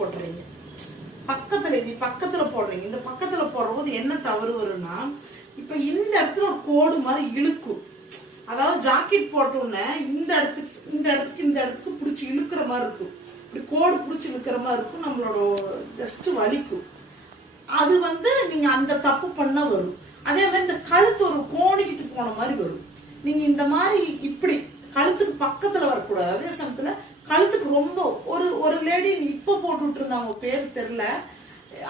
போடுறீங்க, பக்கத்துல போடுறீங்க. இந்த பக்கத்துல போடுறபோது என்ன தவறு வரும்னா, இப்ப இந்த இடத்துல ஒரு கோடு மாதிரி இழுக்கும். அதாவது ஜாக்கெட் போட்டோன்னே இந்த இடத்துக்கு பிடிச்சி இழுக்கிற மாதிரி இருக்கும். இப்படி கோடு பிடிச்சி இழுக்கிற மாதிரி இருக்கும். நம்மளோட ஜஸ்ட் வலிக்கும். அது நீங்க அந்த தப்பு பண்ண வரும். அதே மாதிரி இந்த கழுத்து ஒரு கோணிக்கிட்டு போன மாதிரி வரும். நீங்க இந்த மாதிரி இப்படி கழுத்துக்கு பக்கத்துல வரக்கூடாது. அதே சமயத்துல கழுத்துக்கு ரொம்ப ஒரு லேடி இப்ப போட்டுட்டு இருந்தாங்க, பேர் தெரியல.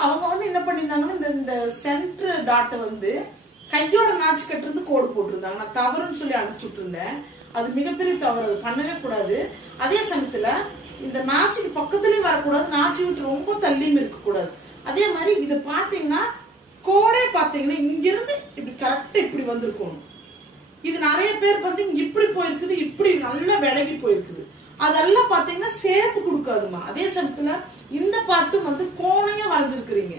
அவங்க என்ன பண்ணியிருந்தாங்கன்னா, இந்த சென்டர் டாட்டை கையோட நாச்சு கட்டுறது கோடு போட்டிருந்தாங்க. நான் தவறுன்னு சொல்லி அனுப்பிச்சுட்டு இருந்தேன். அது மிகப்பெரிய தவறு, அது பண்ணவே கூடாது. அதே சமயத்துல இந்த நாச்சிக்கு பக்கத்துலயும் வரக்கூடாது, நாச்சி விட்டு ரொம்ப தள்ளியும் இருக்கக்கூடாது. அதே மாதிரி இது பாத்தீங்கன்னா கோடே பாத்தீங்கன்னா இங்கிருந்து இப்படி கரெக்டா இப்படி வந்திருக்கும். இது நிறைய பேர் இப்படி போயிருக்குது, இப்படி நல்லா விலகி போயிருக்குது. அதெல்லாம் பாத்தீங்கன்னா சேப்பு கொடுக்காதுமா. அதே சமயத்துல இந்த பாட்டும் கோணையா வரைஞ்சிருக்கிறீங்க.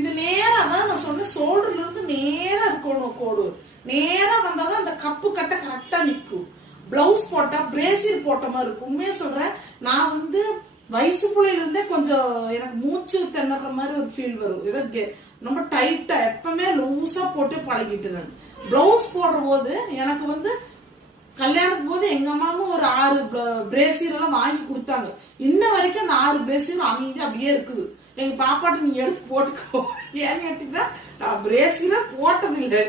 இது நேரா தான் நான் சொன்ன ஷோல்டர்ல இருந்து நேரா இருக்கணும். கோடு நேரா வந்தாதான் அந்த கப்பு கட்ட கரெக்டா நிற்கும். பிளவுஸ் போட்டா பிரேசியர் போட்ட மாதிரி இருக்கும். உண்மையா சொல்றேன், நான் வயசு பிள்ளையில இருந்தே கொஞ்சம் எனக்கு மூச்சு திணற மாதிரி ஒரு ஃபீல் வரும். ஏதோ ரொம்ப டைட்டா எப்பவுமே லூஸா போட்டு பழகிட்டு நான் பிளவுஸ் போடுற போது எனக்கு கல்யாணத்துக்கு போது எங்க அம்மாவும் ஒரு 6 பிரேசியர் எல்லாம் வாங்கி கொடுத்தாங்க. இன்ன வரைக்கும் அந்த 6 பிரேசியர் அமைஞ்சு அப்படியே இருக்குது. எங்க பாப்பாட்ட நீங்க எடுத்து போட்டுக்கோ. ஏன்னு கேட்டீங்கன்னா, நான் பிரேசியரா போட்டது இல்லை.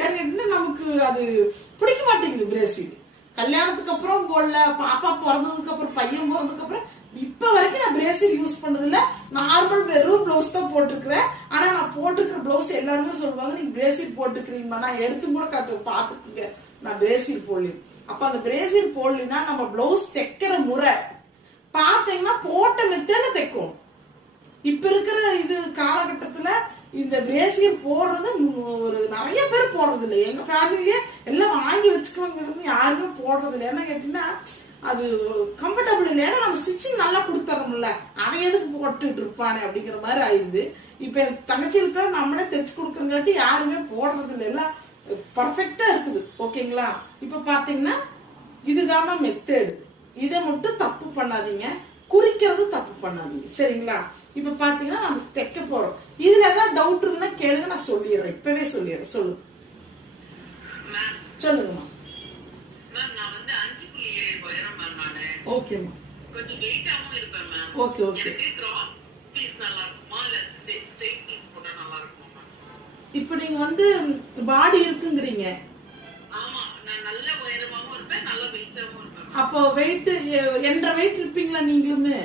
ஏன்னு கேட்டீங்கன்னா, நமக்கு அது பிடிக்க மாட்டேங்குது பிரேசியர். கல்யாணத்துக்கு அப்புறம் போடல, பாப்பா பிறந்ததுக்கு அப்புறம், பையன் பிறந்ததுக்கு அப்புறம் இப்ப வரைக்கும் நான் பிரேசியர் யூஸ் பண்ணது இல்ல. நார்மல் வெறும் பிளவுஸ் தான் போட்டிருக்கிறேன். ஆனா நான் போட்டிருக்கிற பிளவுஸ் எல்லாருமே சொல்லுவாங்க, நீங்க பிரேசியர் போட்டுக்கிறீங்கம்மா. நான் எடுத்து கூட பாத்துக்குங்க, நான் பிரேசியர் போடல. அப்ப அந்த பிரேசியர் போடலன்னா நம்ம பிளவுஸ் தைக்கிற முறை பாத்தீங்கன்னா போட்ட மெத்தேட தைக்கும். இப்ப இருக்கிற இது காலகட்டத்துல இந்த பிரேசியர் போடுறது ஒரு நிறைய பேர் போடுறது இல்லை. எங்க ஃபேமிலியே எல்லாம் வாங்கி வச்சுக்கோங்க, யாருமே போடுறது இல்லை. என்ன கேட்டீங்கன்னா, அது கம்ஃபர்டபுள் இல்லை. ஏன்னா நம்ம ஸ்டிச்சிங் நல்லா கொடுத்துறோம்ல, அதை எதுக்கு போட்டுட்டு இருப்பானே அப்படிங்கிற மாதிரி ஆயிடுது. இப்ப என் தங்கச்சிகளுக்கு நம்மளே தைச்சு கொடுக்கறங்காட்டி யாருமே போடுறது இல்லை, எல்லாம் பர்ஃபெக்டா இருக்குது. ஓகேங்களா? இப்ப பாத்தீங்கன்னா இதுதான் மெத்தேடு. இதை மட்டும் தப்பு பண்ணாதீங்க, குறிக்கிறது தப்பு பண்ணாதீங்க. சரிங்களா? இப்ப பாத்தீங்கன்னா நம்ம தைக்க போறோம். இதுல ஏதாவது டவுட் இருந்தா கேளுங்க, நான் சொல்லிடுறேன். இப்பவே சொல்லிடுறேன். சொல்லுங்கம்மா. ஓகேம்மா. Okay okay. இப்ப நீங்க பாடி இருக்குங்கிறீங்க. அப்போ வெயிட் என்ற வெயிட் இருப்பீங்களா நீங்களுமே?